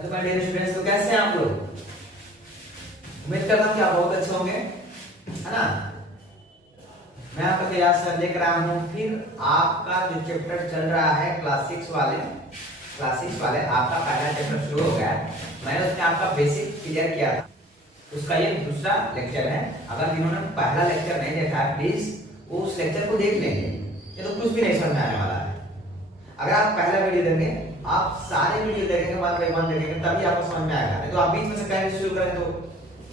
Hello my dear students, तो कैसे हैं आप लोग? उम्मीद करता हूं कि आप बहुत अच्छे होंगे, है ना। मैं आपका तैयार सर लेकर आया हूं। फिर आपका जो चैप्टर चल रहा है क्लास 6 वाले आपका पहला चैप्टर शुरू हो गया है। मैंने उसमें आपका बेसिक क्लियर किया था, उसका ये दूसरा लेक्चर है। अगर जिन्होंने पहला लेक्चर नहीं देखा है प्लीज वो उस लेक्चर को देख लेंगे, ये तो कुछ भी नहीं समझ में आने वाला है। अगर आप पहला वीडियो देंगे, आप सारे वीडियो देखेंगे, वन बाय वन देखेंगे, तभी आपको समझ में आएगा। नहीं तो आप बीच में से कहीं शुरू करें तो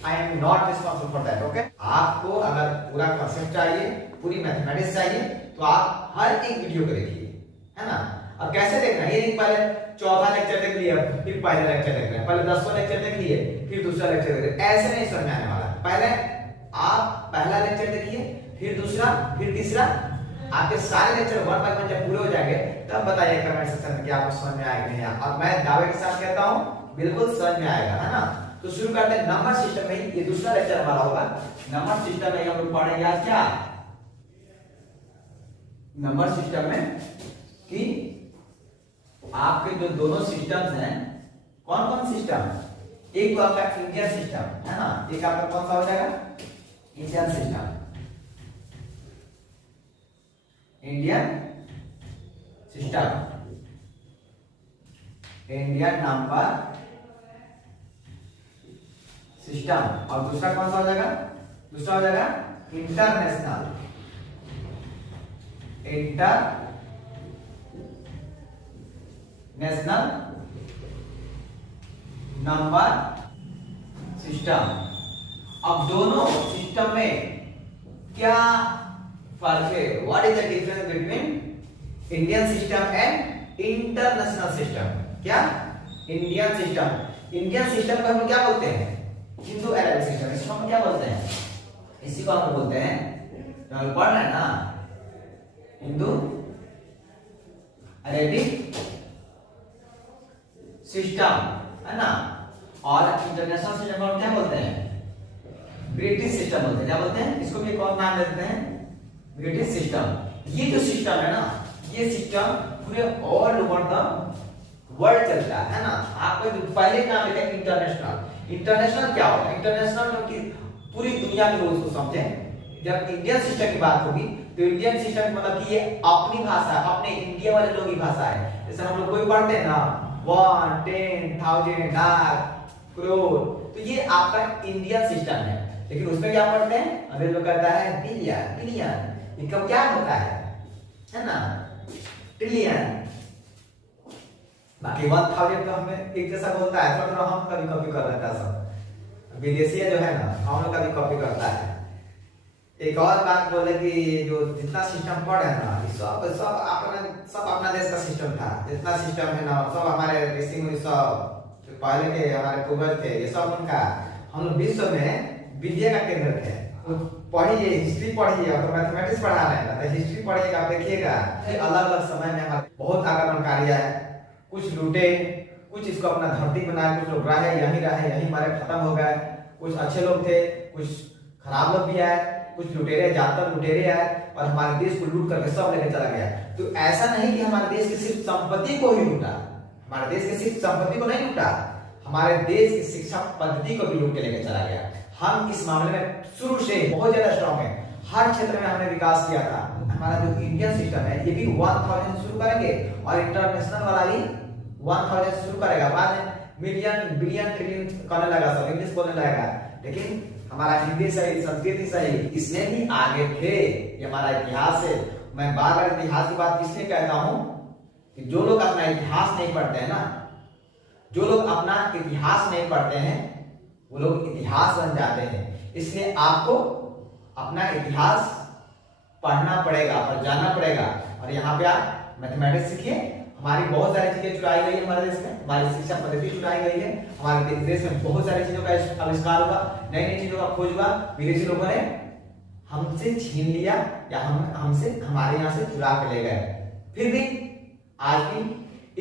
I am not responsible for that. Okay, आपको अगर पूरा कंसेप्ट चाहिए, पूरी मैथमेटिक्स चाहिए, तो आप हर एक वीडियो को देखिए, है ना। अब कैसे देखना है, ये नहीं पहले चौथा लेक्चर देख लिया फिर पहला लेक्चर देख रहे हैं, पहले 10वां लेक्चर देख लिए फिर दूसरा लेक्चर देख रहे हैं, ऐसे नहीं समझ में आने वाला। पहले आप पहला लेक्चर देखिए, फिर दूसरा, फिर तीसरा। आपके सारे लेक्चर वन बाय वन जब पूरे हो जाएंगे तब बताइए कमेंट सेक्शन में कि आपको समझ में आएगा नहीं। और मैं दावे के साथ कहता हूं बिल्कुल समझ में आएगा, है ना। तो शुरू करते हैं। नंबर सिस्टम में ये दूसरा लेक्चर हमारा होगा। नंबर सिस्टम में हम लोग पढ़ेंगे आज क्या, नंबर सिस्टम में कि आपके जो दोनों सिस्टम्स हैं, कौन कौन सिस्टम, एक तो आपका इंडियन सिस्टम है ना, एक आपका कौन सा हो जाएगा, Indian system, Indian system, Indian number system. और दूसरा कौन सा हो जाएगा, दूसरा हो जाएगा इंटरनेशनल, इंटरनेशनल नंबर सिस्टम। अब दोनों सिस्टम में क्या फर्क है, what is the difference between Indian system and international system. क्या, इंडियन सिस्टम को हम क्या बोलते हैं, हिंदू अरेबिक सिस्टम। इसको हम क्या बोलते हैं, इसी को हम बोलते हैं, हम पढ़ रहे हैं ना, हिंदू अरेबिक सिस्टम, है ना। और इंटरनेशनल सिस्टम को हम क्या बोलते हैं, ब्रिटिश सिस्टम बोलते हैं। क्या बोलते हैं, इसको भी कौन नाम देते हैं, ब्रिटिश सिस्टम। ये जो सिस्टम है ना, ये सिस्टम पूरे ऑल ओवर द वर्ल्ड चलता है ना। आपको जो पहले नाम लिखा है इंटरनेशनल। इंटरनेशनल क्या होता है, इंटरनेशनल में कि पूरी दुनिया के लोग उसको समझें। जब इंडियन सिस्टम की बात होगी तो इंडियन सिस्टम मतलब कि ये अपनी भाषा, अपने इंडिया वाले लोगों की भाषा है। जैसे हम लोग कोई पढ़ते हैं ना 1, 10, 1000, लाख, करोड़, तो ये आपका इंडियन सिस्टम है। लेकिन उसमें क्या पढ़ते हैं, अंग्रेज लोग कहता है बिलियन, इनका क्या होता है ना, ट्रिलियन। बाकी 1000 तो हमें एक जैसा बोलता है, थोड़ा हम कभी कॉपी कर लेता है सब, विदेशी जो है ना हम लोग कभी कॉपी करता है। एक और बात बोले कि जो जितना सिस्टम पढ़े है ना, सब अपना देश का सिस्टम था। जितना सिस्टम है ना, सब हमारे ऋषि मुनि, सब जो पहले के हमारे पूर्वज थे, ये सब उनका। हम लोग विश्व में विद्या का केंद्र थे। पढ़िए, हिस्ट्री पढ़िए, तो मैथमेटिक्स पढ़ा रहे हैं तो हिस्ट्री पढ़िएगा, आप देखिएगा अलग अलग समय में हमारे बहुत आक्रमणकारी है। कुछ लूटे, कुछ इसको अपना धरती बनाए, कुछ लोग रहे यहीं मरे, खत्म हो गए। कुछ अच्छे लोग थे, कुछ खराब लोग भी आए, कुछ लुटेरे, ज्यादातर लुटेरे आए और हमारे देश को लूट करके सब लेके चला गया। तो ऐसा नहीं कि हमारे देश की सिर्फ संपत्ति को ही लूटा, हमारे देश की सिर्फ संपत्ति को नहीं लूटा, हमारे देश की शिक्षा पद्धति को भी लूट के लेके चला गया। हम इस मामले में शुरू से बहुत ज्यादा स्ट्रॉन्ग है, हर क्षेत्र में हमने विकास किया था। हमारा जो इंडियन सिस्टम है ये भी 1000 से शुरू करेंगे और इंटरनेशनल वाला भी 1000 से शुरू करेगा। बाद में मिलियन, बिलियन, ट्रिलियन करने लगा, सब इंग्लिश बोलने लगेगा। लेकिन हमारा हिंदी सही, संस्कृति सही, इसमें भी आगे थे। ये हमारा इतिहास है। मैं बार बार इतिहास की बात इसलिए कहता हूं कि जो लोग अपना इतिहास नहीं पढ़ते हैं ना, जो लोग अपना इतिहास नहीं पढ़ते हैं वो लोग इतिहास बन जाते हैं। इसलिए आपको अपना इतिहास पढ़ना पड़ेगा और जानना पड़ेगा। और यहाँ पे आप मैथमेटिक्स सीखिए। हमारी बहुत सारी चीजें चुराई गई है हमारे देश में, हमारी शिक्षा पद्धति चुराई गई है। हमारे देश में बहुत सारी चीजों का आविष्कार हुआ, नई नई चीजों का खोज हुआ, विदेशी लोगों ने हमसे छीन लिया या हमसे हमारे यहाँ से चुरा के ले गए। फिर भी आज भी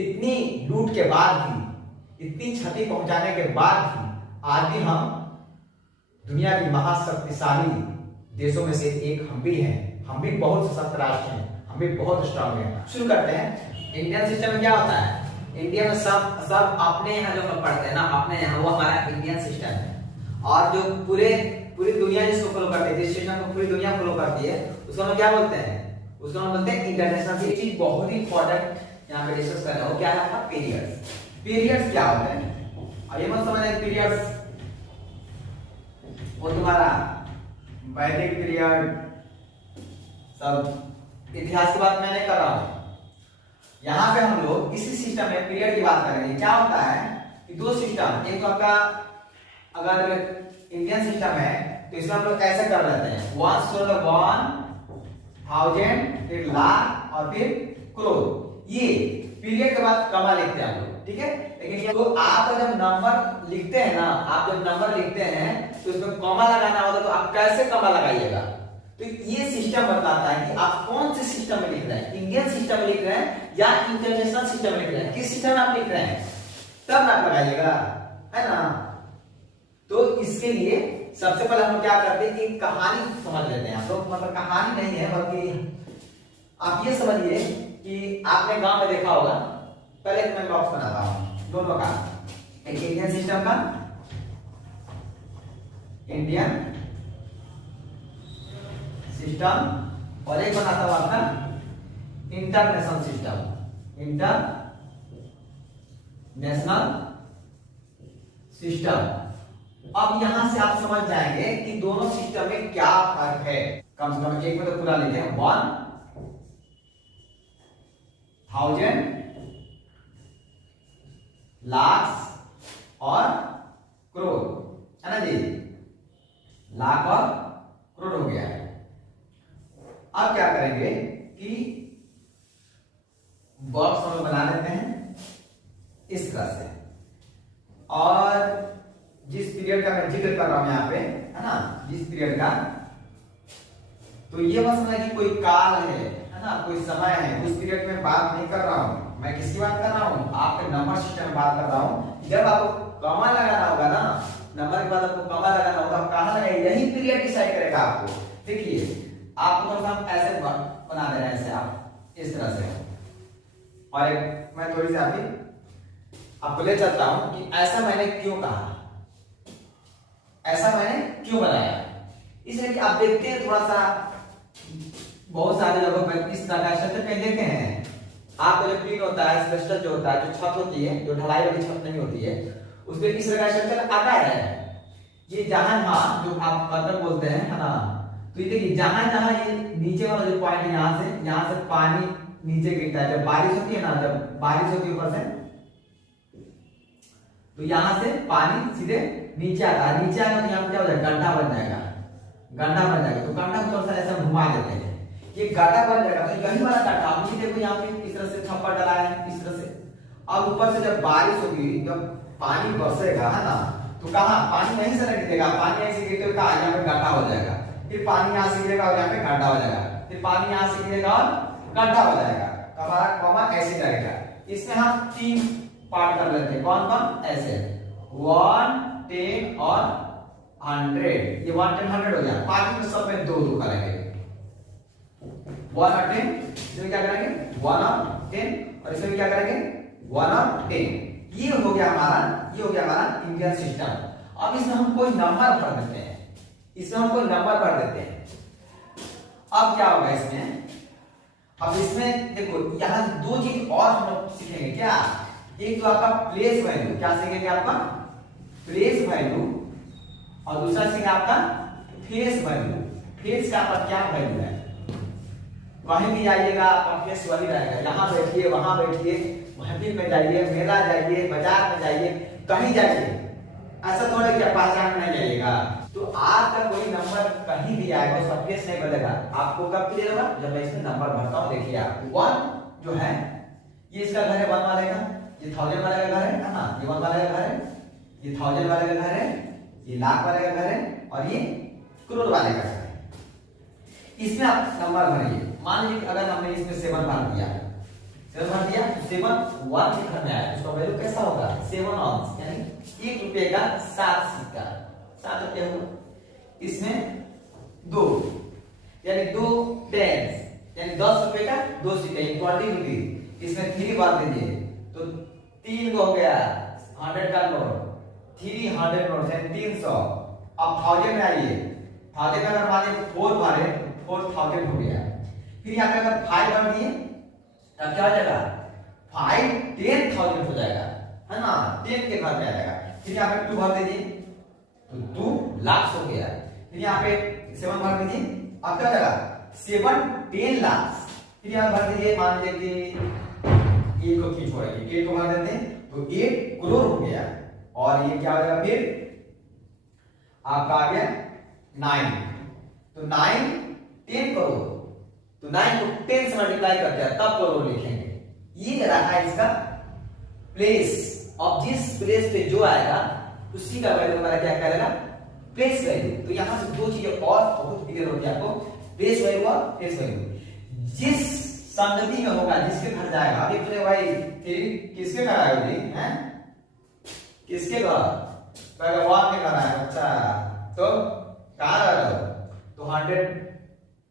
इतनी लूट के बाद भी, इतनी क्षति पहुंचाने के बाद भी आज भी हम दुनिया की महाशक्तिशाली देशों में से एक हम भी हैं। हम भी बहुत सशक्त राष्ट्र हैं, हम भी बहुत स्ट्रांग हैं। शुरू करते हैं। इंडियन सिस्टम में क्या होता है, इंडिया में सब सब अपने यहाँ जो हम पढ़ते हैं ना, अपने यहाँ, वो हमारा इंडियन सिस्टम है। और जो पूरी दुनिया जिसको फॉलो करती है, जिस सिस्टम को पूरी दुनिया फॉलो करती है, उसको हम क्या बोलते हैं? उसको हम बोलते हैं इंटरनेशनल। ये चीज बहुत ही इंपॉर्टेंट यहाँ पे डिस्कस करना हो, क्या है आपका पीरियड्स। पीरियड्स क्या होते हैं? अब ये मत समझना पीरियड्स वो तुम्हारा वैदिक पीरियड, सब इतिहास की बात मैं नहीं कर रहा हूं। यहाँ पे हम लोग इसी सिस्टम में पीरियड की बात करेंगे। क्या होता है कि दो सिस्टम, एक तो आपका अगर इंडियन सिस्टम है तो इसमें हम लोग ऐसे कर लेते हैं 1,1000 फिर लाख और फिर करोड़। ये पीरियड के बाद कमा लिखते हैं हम लोग, ठीक है। लेकिन ये तो आप जब नंबर लिखते हैं ना, आप जब नंबर लिखते हैं तो इसमें कॉमा लगाना होगा, तो आप कैसे कॉमा लगाइएगा? तो ये सिस्टम बताता है कि आप कौन से सिस्टम में लिख रहे हैं, इंडियन सिस्टम में लिख रहे हैं या इंटरनेशनल सिस्टम में लिख रहे हैं, किस सिस्टम में आप लिख रहे हैं, तब आप लगाइएगा, है ना। तो इसके लिए सबसे पहले हम क्या करते हैं कि कहानी समझ लेते हैं। हम लोग मतलब कहानी नहीं है, बल्कि आप ये समझिए कि आपने गांव में देखा होगा, पहले मैं बॉक्स बनाता हूं दोनों का, एक इंडियन सिस्टम का, इंडियन सिस्टम, और एक बनाता हूं आपका इंटरनेशनल सिस्टम, इंटरनेशनल सिस्टम। अब यहां से आप समझ जाएंगे कि दोनों सिस्टम में क्या फर्क है। कम से कम एक में तो पूरा लिखे 1,000 लाख और करोड़, है ना जी, लाख और करोड़ हो गया। अब क्या करेंगे कि बॉक्स हम लोग बना लेते हैं इस तरह से, और जिस पीरियड का मैं जिक्र कर रहा हूं यहाँ पे, है ना, जिस पीरियड का, तो ये मत समझना कि कोई काल है ना, कोई समय है, उस पीरियड में बात नहीं कर रहा हूं। मैं किसकी बात कर रहा हूं? आपके नंबर सिस्टम में बात कर रहा हूं। जब आपको कॉमा लगाना होगा ना, नंबर के बाद आपको कॉमा लगाना होगा, कहां लगाएंगे? यही पीरियड डिसाइड करेगा आपको। देखिए आपको थोड़ा सा ऐसे बना दे रहे हैं, ऐसे आप इस तरह से, और एक मैं थोड़ी सी आपको ले चलता हूं कि ऐसा मैंने क्यों कहा, ऐसा मैंने क्यों बनाया। इसलिए कि आप देखते हैं थोड़ा सा बहुत सारे जगहों पर इस तरह का स्ट्रक्चर कहीं देखे हैं। आपको जो प्लीन होता है, स्ट्रक्चर जो होता है, जो छत होती है, जो ढलाई वाली छत नहीं होती है, उसमें इस तरह का स्ट्रक्चर आता है। ये जहां जहां जो आप मतलब बोलते हैं, है ना, तो ये देखिए जहां जहां ये नीचे वाला जो पॉइंट, यहां से पानी नीचे गिरता है। जब बारिश होती है ना, जब बारिश होती है ऊपर से, तो यहां से पानी सीधे नीचे आता है। नीचे आएगा तो यहाँ पे क्या हो जाएगा? गड्ढा बन जाएगा, गड्ढा बन जाएगा। तो गड्ढा को थोड़ा सा ऐसा घुमा देते हैं, ये गड्ढा बन जाएगा। तो यही वाला गड्ढा आप ये देखो, यहाँ पे इस तरह से छप्पर डला है, इस तरह से। अब ऊपर से जब बारिश होगी, जब पानी बरसेगा, है ना, तो कहाँ पानी नहीं से गिरेगा, पानी ऐसे गिरते हुए यहाँ पे गड्ढा हो जाएगा, फिर पानी यहाँ से गिरेगा और यहाँ पे गड्ढा हो जाएगा, फिर पानी यहाँ से गिरेगा और गड्ढा हो जाएगा। हमारा कॉमा ऐसे जाएगा। इसमें हम 3 पार्ट कर लेते हैं। कौन कौन? ऐसे 1, 10 और 100। ये 1, 10, 100 हो गया। बाकी में सब में 2 करेंगे, 1 और 10। इसमें क्या करेंगे? 1 और 10, और इसमें क्या करेंगे? 1 और 10। ये हो गया हमारा इंडियन सिस्टम। अब इसमें हम कोई नंबर भर देते हैं, अब क्या होगा इसमें? अब इसमें देखो, यहाँ 2 चीज और हम लोग सीखेंगे। क्या? एक तो आपका प्लेस वैल्यू, क्या सीखेंगे? आपका प्लेस वैल्यू, और दूसरा सीखेंगे आपका फेस वैल्यू। फेस का आपका क्या वैल्यू है? कहीं भी जाइएगा आपका फेस वही रहेगा। यहाँ बैठिए, वहां बैठिए, महफिल में जाइए, मेला जाइए, बाजार में जाइए, कहीं जाइए, ऐसा थोड़ा कि पहचान नहीं जाइएगा। तो आपका कोई नंबर कहीं भी आएगा, उसका फेस नहीं बदलेगा। आपको कब क्लियर होगा? जब मैं इसमें नंबर भरता हूँ। देखिए आप 1 जो है, ये इसका घर है 1 वाले का, ये 1000 वाले का घर है ना, ये 1 वाले का घर है, ये 1000 वाले का घर है, ये लाख वाले का घर है, और ये करोड़ वाले का घर है। इसमें आप नंबर भरिए। मान लीजिए अगर हमने इसमें 7 भर दिया, 7 भर दिया, तो 7 1 के घर में आया, उसका वैल्यू कैसा होगा? 7 ऑन्स, यानी 1 रुपए का 7 सिक्का, 7 रुपये होगा। इसमें 2, यानी 2 टेंस, यानी 10 रुपए का 2 सिक्का, 20 रुपीज। इसमें 3 बार दीजिए तो 3 हो गया 100 का नोट, 300 नोट है 300। अब 1000 में आइए, 1000 का अगर माने 4 मारे तो 4000 हो गया। फिर यहाँ पे अगर 5 भर दिए तब क्या हो जाएगा 5 10,000 हो जाएगा, है ना, 10 के घर में आ जाएगा। फिर यहाँ पे 2 भर दीजिए तो 2 लाख हो गया। फिर यहाँ पे 7 भर दीजिए, अब क्या हो जाएगा 7 10 लाख। फिर यहाँ भर दीजिए, मान लीजिए कि 1 को क्यों छोड़ेंगे, 1 को भर देते हैं तो 1 करोड़ हो गया। और ये क्या हो जाएगा फिर आपका आ गया 9, तो 9 10 करोड़, तो 9 को 10 से मल्टीप्लाई करते हैं तब करोड़ लिखेंगे। ये रहा इसका प्लेस। अब जिस प्लेस पे जो आएगा उसी का वैल्यू हमारा क्या करेगा प्लेस वैल्यू। तो यहां से दो चीजें और बहुत क्लियर होगी आपको, प्लेस वैल्यू और प्लेस वैल्यू। जिस संगति में होगा, जिसके घर जाएगा, अभी तुझे भाई तेरी किसके घर आएगी हैं, किसके घर, भगवान के घर आएगा। अच्छा तो कहां रह रहे हो, तो 100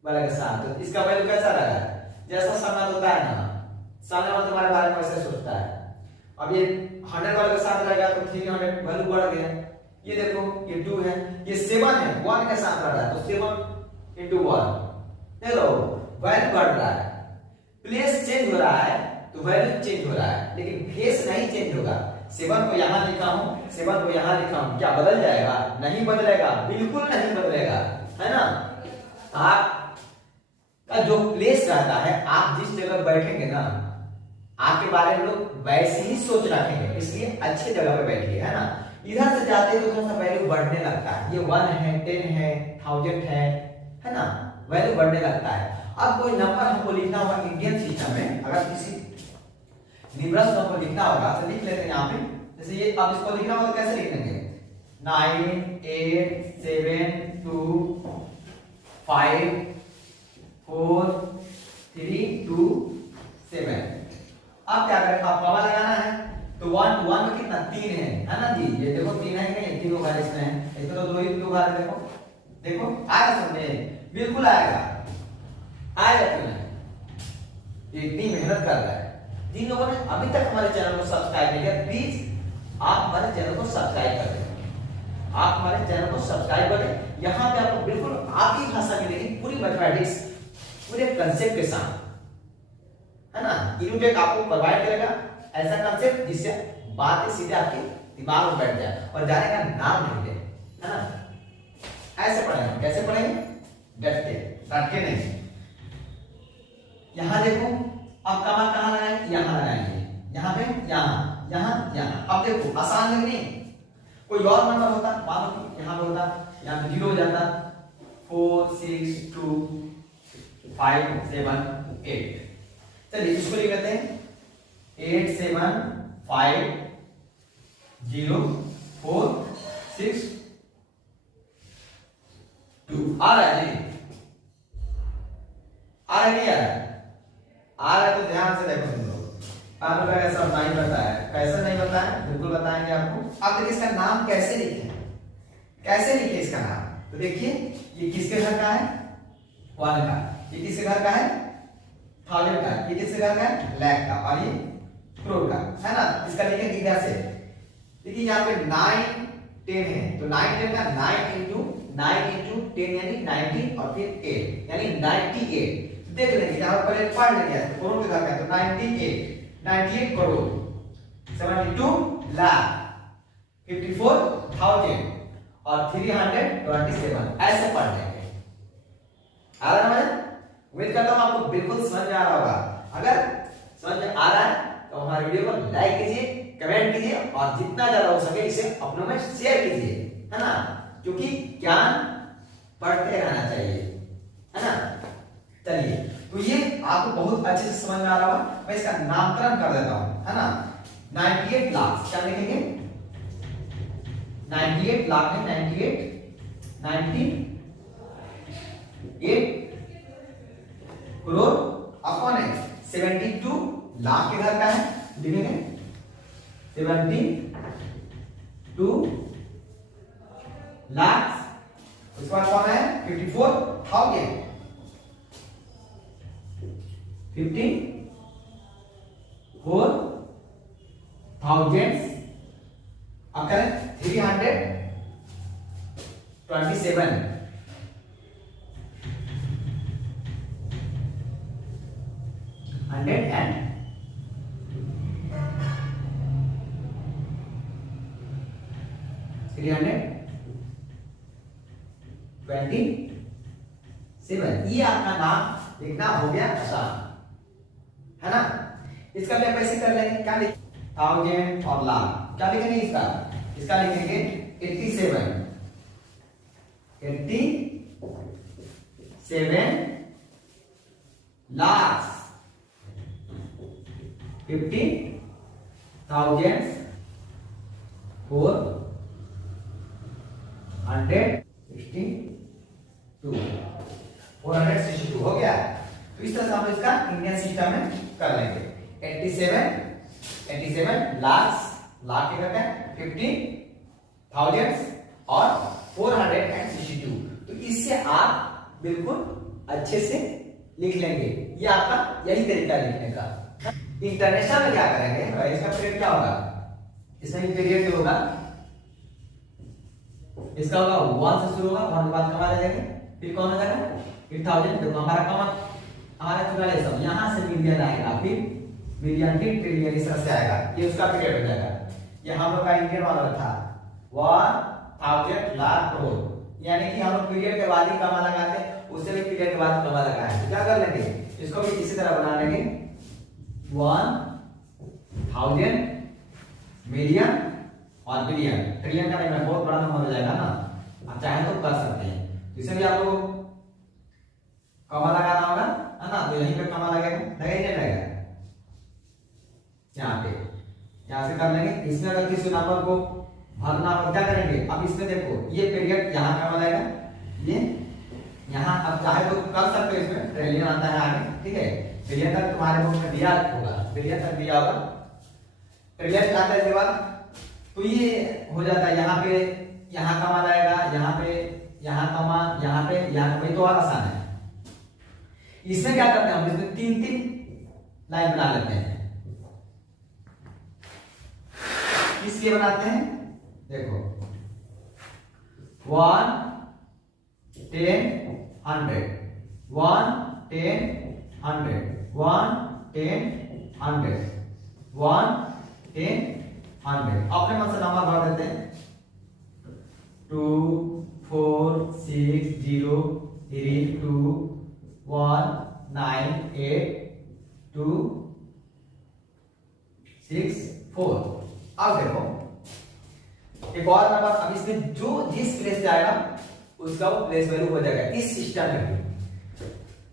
वाले के साथ, तो इसका वैल्यू कैसा रहेगा, जैसा संगत होता है ना, सामने वाला तुम्हारे बारे में वैसे सोचता है। अब ये 100 वाले के साथ रहेगा तो 300 वैल्यू बढ़ गया। ये देखो ये 2 है, ये 7 है, 1 के साथ बढ़ रहा है तो 7 into 1, देखो वैल्यू बढ़ रहा है। प्लेस चेंज हो रहा है तो वैल्यू चेंज हो रहा है, लेकिन फेस नहीं चेंज होगा। 7 को यहां लिखा हूं, 7 को यहां लिखा हूं, क्या बदल जाएगा, नहीं बदलेगा, बिल्कुल नहीं बदलेगा, है ना। आप का जो प्लेस रहता है, आप जिस जगह बैठेंगे ना, आपके बारे में लोग वैसे ही सोच रखेंगे, इसलिए अच्छी जगह पे बैठिए, है ना। इधर से जाते तो थोड़ा सा वैल्यू बढ़ने लगता है, ये 1 है 10 है 1000 है ना, वैल्यू बढ़ने लगता है। अब कोई नंबर हमको लिखना होगा इंडियन सिस्टम में, अगर किसी निब्रस नंबर लिखना होगा तो लिख लेते हैं यहाँ पे। जैसे ये अब इसको लिखना होगा कैसे लिखेंगे, 9 8 7 2 5 4 3 2 7। अब क्या करें, आप कॉमा लगाना है तो 1 में कितना 3 है ना जी, ये देखो 3 है कि नहीं, 3 घर इसमें है, इसमें तो 2 ही घर, देखो देखो आएगा समझे, बिल्कुल आएगा क्यों नहीं, इतनी मेहनत कर रहा है। जिन लोगों ने अभी तक हमारे चैनल को सब्सक्राइब नहीं किया, प्लीज आप हमारे चैनल को सब्सक्राइब कर दें, आप हमारे चैनल को सब्सक्राइब करें। यहाँ पे आपको बिल्कुल आपकी भाषा में देखिए पूरी मैथमेटिक्स पूरे कंसेप्ट के साथ, है ना। यूट्यूब आपको प्रोवाइड करेगा ऐसा कंसेप्ट जिससे बातें सीधे आपके दिमाग में बैठ जाए और जाने का नाम नहीं ले, है ना। ऐसे पढ़ेंगे, कैसे पढ़ेंगे, डट के नहीं। यहां देखो अब कमा कहां लगाएंगे, यहां लगाएंगे, यहां पे यहां। अब देखो आसान है नहीं, कोई और नंबर होता, मान लो कि यहां पे होता, यहां पे 0 हो जाता, 4 6 2 5 7 8। चलिए इसको लिख लेते हैं 8 7 5 0 4 6 2। आ रहा है नहीं, आ रहा है नहीं, आ रहा है तो ध्यान से देखो तुम लोग। आपको ऐसा नहीं बताया, कैसे नहीं बताया, बिल्कुल बताएंगे आपको। अब देखिए इसका नाम कैसे लिखे, कैसे लिखे इसका नाम, तो देखिए ये किसके घर का है, 1 का, ये किसके घर का है, 1000 का, ये किसके घर का है, लाख का, और ये करोड़ का, है ना। इसका लिखेंगे कैसे, देखिए यहाँ पे 9 10 है तो 9 10 का 9 into 10 यानी 90 और फिर 8 यानी 98। देख लेंगे यहाँ पर पहले पढ़ लेंगे, करोड़ के घर का, तो 98 करोड़, 72 लाख, 54,000 और 327, ऐसे पढ़ लेंगे। आ रहा है, उम्मीद करता हूं आपको बिल्कुल समझ में आ रहा होगा। अगर समझ में आ रहा है तो हमारे वीडियो को लाइक कीजिए, कमेंट कीजिए और जितना ज्यादा हो सके इसे अपनों में शेयर कीजिए, है ना, क्योंकि ज्ञान पढ़ते रहना चाहिए, है ना। चलिए तो ये आपको बहुत अच्छे से समझ में आ रहा होगा। मैं इसका नामकरण कर देता हूं, है ना। 98 लाख क्या लिखेंगे, 98 लाख है, 98 करोड़। अब कौन है, 72 लाख के घर का है, लिखेंगे 72 लाख। उसके बाद कौन है, 54,000, 54,000 अब करें 327 327 ये आपका नाम लिखना हो गया आसान, है ना। इसका भी आप ऐसे कर लेंगे, क्या लिख थाउजेंड और लाख, क्या लिखेंगे इसका, इसका लिखेंगे 87 लाख 50,000 462 हो गया। तो इस तरह से हम इसका इंडियन सिस्टम में कर लेंगे। 87 लाख के करते हैं 50,000 और 462। तो इससे आप बिल्कुल अच्छे से लिख लेंगे। ये आपका यही तरीका है लिखने का। इंटरनेशनल में क्या करेंगे, इसका पीरियड क्या होगा, इसमें पीरियड जो होगा इसका होगा 1 से शुरू होगा, 1 के बाद कमा ले जाएंगे, फिर कौन हो जाएगा 8000, देखो हमारा कमा हमारा चुका ले सब यहां से मिलियन आएगा, फिर मिलियन फिर ट्रिलियन, इस तरह से आएगा। ये उसका पीरियड हो जाएगा। ये हम लोग का इंडियन वाला था 1000 लाख करोड़, यानी कि हम लोग पीरियड के बाद ही कमा लगाते हैं, उससे भी पीरियड के बाद कमा लगाए। तो क्या कर लेंगे, इसको भी इसी तरह बना लेंगे 1000 मिलियन और बिलियन, ट्रिलियन का नहीं बहुत बड़ा नंबर हो जाएगा ना, आप चाहे तो कर सकते हैं। तो इसे भी आप लोग कमा लगाना होगा, है ना। तो यहीं पे कमा लगेगा, लगेगा यहाँ पे, यहाँ से कर लेंगे। इसमें अगर किसी नंबर को भरना हो क्या करेंगे, अब इसमें देखो ये पीरियड यहाँ कमा लगेगा, ये यहाँ अब चाहे तो कर सकते हो, इसमें ट्रिलियन आता है आगे, ठीक है। बिलियन तक तुम्हारे बुक में दिया होगा, बिलियन तक दिया होगा, ट्रिलियन आता है इसके बाद। तो ये हो जाता है यहाँ पे, यहाँ कमा जाएगा, यहाँ पे, यहाँ कमा, यहाँ पे, यहाँ कमा, तो और आसान है। इसमें क्या करते हैं हम, इसमें 3 लाइन बना लेते हैं। किसके बनाते हैं, देखो 1 10 100 1 10 100 1 10 100 1 10 100। अपने मन से नंबर भर देते हैं 2 4 6 0 3 2 1 9 8 2 6 4। अब देखो एक और नंबर, अब इसमें जो जिस प्लेस जाएगा उसका वो प्लेस वैल्यू हो जाएगा इस सिस्टम में।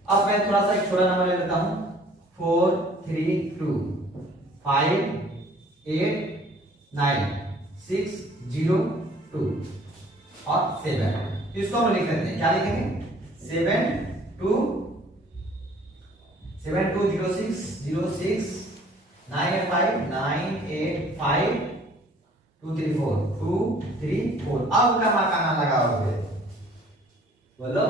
अब मैं थोड़ा सा एक छोटा नंबर ले लेता हूं 4 3 2 5 8 9 6 0 2 और 7। इसको हम लिख लेते हैं, क्या लिखेंगे 7 2 7 2 0 6 0 6 9 8 5 9 8 5 2 3 4 2 3 4। अब कमा नाम लगाओगे, बोलो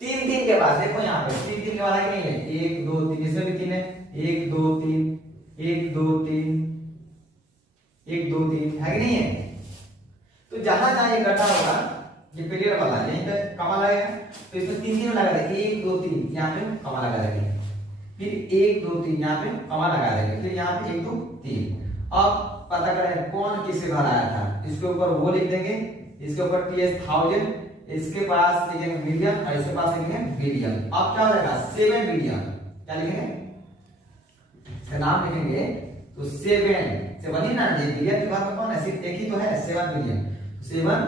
3 के बाद, देखो यहाँ पे 3 के बाद है कि नहीं है, 1 2 3, इसमें भी 3 है, 1 2 3 1 2 3 1 2 3 है कि नहीं है। तो जहां जहां ये गड्ढा होगा, ये पीरियड वाला यहीं पे कमा लगेगा, तो इसमें 3 लगा देंगे, 1 2 3 यहाँ पे कमा लगा देंगे, फिर 1 2 3 यहाँ पे कमा लगा देंगे, फिर यहाँ पे 1 2 3। अब पता करें कौन किससे घर आया था, इसके ऊपर वो लिख देंगे, इसके ऊपर TS 1000, इसके पास लिखेंगे मिलियन और इसके पास लिखेंगे बिलियन। अब क्या हो जाएगा 7 बिलियन, क्या लिखेंगे इसका नाम लिखेंगे, तो 7 ही ना, ये बिलियन के बाद में कौन है, सिर्फ एक ही तो है 7 बिलियन, 7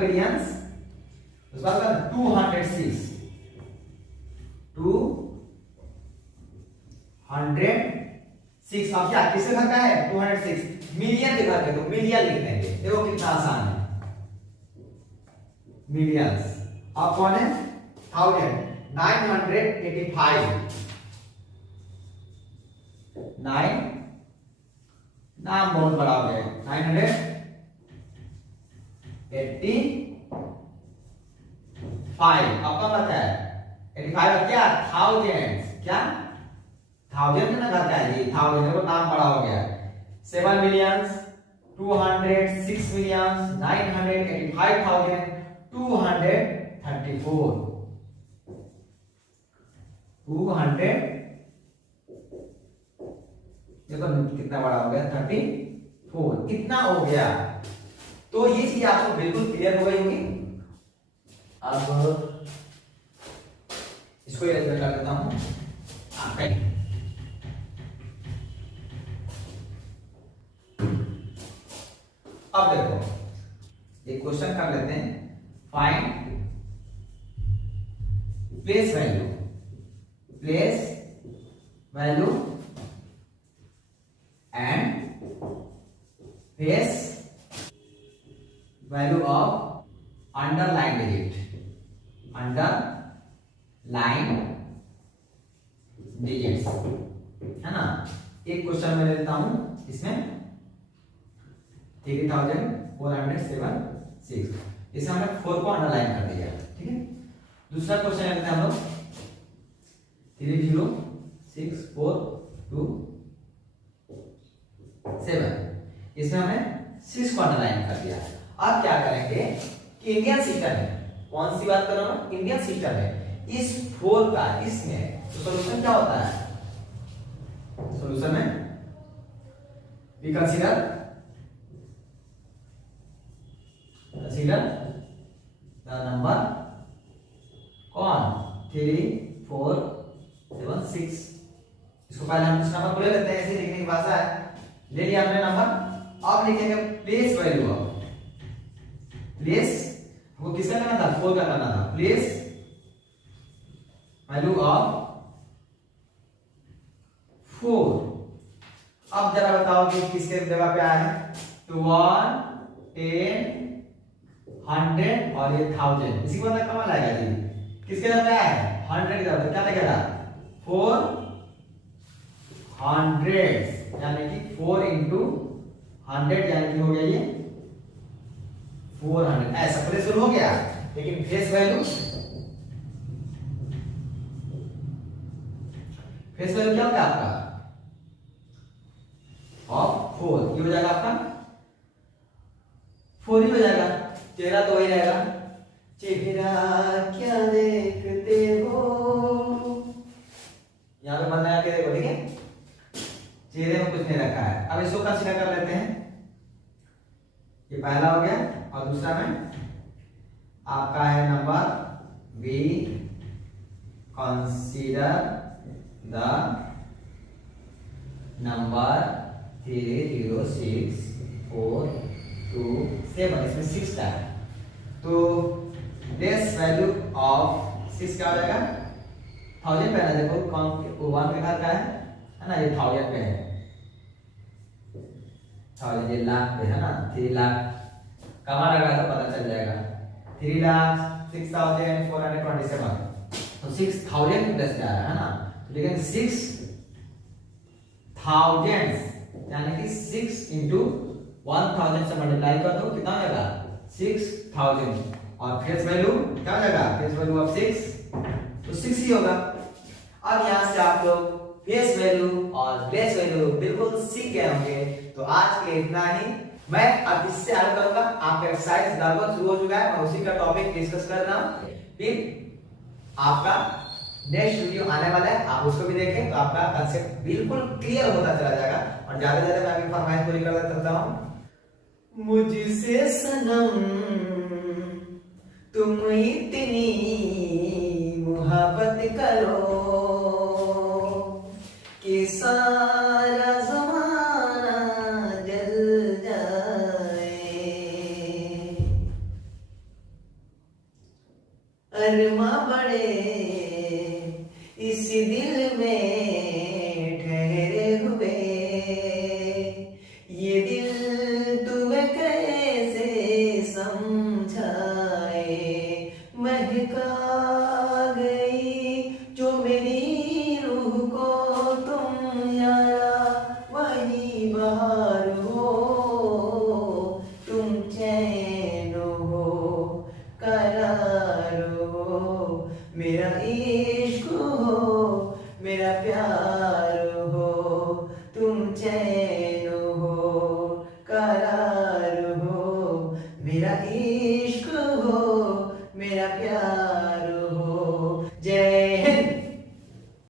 बिलियंस। उसके बाद 206 206। अब क्या किसके घर का है 206, मिलियन के घर पे, तो मिलियन लिख देंगे, देखो कितना आसान है मिलियंस। अब कौन है 1000 985 9, नाम बहुत बड़ा हो गया 985। अब कौन बता है 85 क्या थाउजेंड्स, क्या थाउजेंड में ना घर का है जी, थाउजेंड देखो नाम बड़ा हो गया। 7 मिलियन 206 मिलियन 985,234 200 देखो कितना बड़ा हो गया 34 इतना हो गया। तो ये चीज आपको बिल्कुल क्लियर हो गई होगी। अब इसको इरेज कर देता हूं। अब देखो एक क्वेश्चन कर लेते हैं। Find place value and face value of underline digit है ना। एक क्वेश्चन मैं लेता हूं इसमें 3476 इसमें हमने 4 को अंडरलाइन कर दिया, ठीक है। दूसरा क्वेश्चन लेते हैं हम लोग 30642 इसमें हमने 6 को अंडरलाइन कर दिया। अब क्या करेंगे कि इंडियन सिस्टम में, कौन सी बात कर रहा हूं, इंडियन सिस्टम में इस 4 का इसमें तो सॉल्यूशन क्या होता है। सॉल्यूशन में वी कंसीडर द नंबर कौन 3 4 7 6। इसको पहले हम इस नंबर को ले लेते हैं, ऐसे लिखने की भाषा है। ले लिया हमने नंबर। अब लिखेंगे प्लेस वैल्यू ऑफ प्लेस, वो किसका करना था 4 का करना था। Place value of 4। अब जरा बताओ कि किसके जगह पे आया है। तो 1 10 100 और ये 1000 इसी को मतलब कमाल आएगा जी। किसके जगह पे आया है 100 की जगह। क्या लगेगा 400 यानी कि 4 into 100 यानी कि हो गया ये 400। ऐसा प्लेस वैल्यू हो गया। लेकिन फेस वैल्यू क्या होगा आपका ऑफ 4 ये हो जाएगा आपका 4 ही हो जाएगा। चेहरा तो वही रहेगा। चेहरा क्या देखते हो, यहां पे मन लगा के देखो, ठीक है। चेहरे में कुछ नहीं रखा है। अब इसको कंसीडर कर लेते हैं। ये पहला हो गया और दूसरा में आपका है number we consider the number 306427 इसमें 6 का है। तो प्लेस वैल्यू ऑफ 6 क्या हो जाएगा 1000 पे ना। देखो कौन 1 के घर का है ना, ये 1000 पे है। 1000 ये लाख पे है ना। 3 लाख कमा लगा तो पता चल जाएगा। 3,06,427 तो 6000 प्लस जा रहा है ना। तो लेकिन 6000 यानी कि 6 into 1000 से मल्टीप्लाई कर दो कितना हो जाएगा 6000। और फेस वैल्यू क्या हो जाएगा फेस वैल्यू ऑफ 6 तो 6 ही होगा। अब यहां से आप लोग फेस वैल्यू और प्लेस वैल्यू बिल्कुल सीख गए होंगे। तो आज के इतना ही। मैं अब इससे आगे करूंगा। आपका एक्सरसाइज लगभग शुरू हो चुका है। मैं उसी का टॉपिक डिस्कस कर रहा हूं। फिर आपका नेक्स्ट वीडियो आने वाला है, आप उसको भी देखें तो आपका कांसेप्ट बिल्कुल क्लियर होता चला जाएगा। और ज्यादा ज्यादा मैं अभी फरमाइश पूरी करता चलता हूं। मुझसे सनम तुम इतनी मोहब्बत करो कि सारा ज़माना जल जाए। अरमा बड़े इस दिल में ठहरे हुए, ये दिल तुम्हें कैसे समझाए। महका गई जो मेरी रूह को तुम यारा, वही बहार हो तुम चैन हो करार हो। मेरा इश्क हो मेरा प्यार इश्क हो मेरा प्यार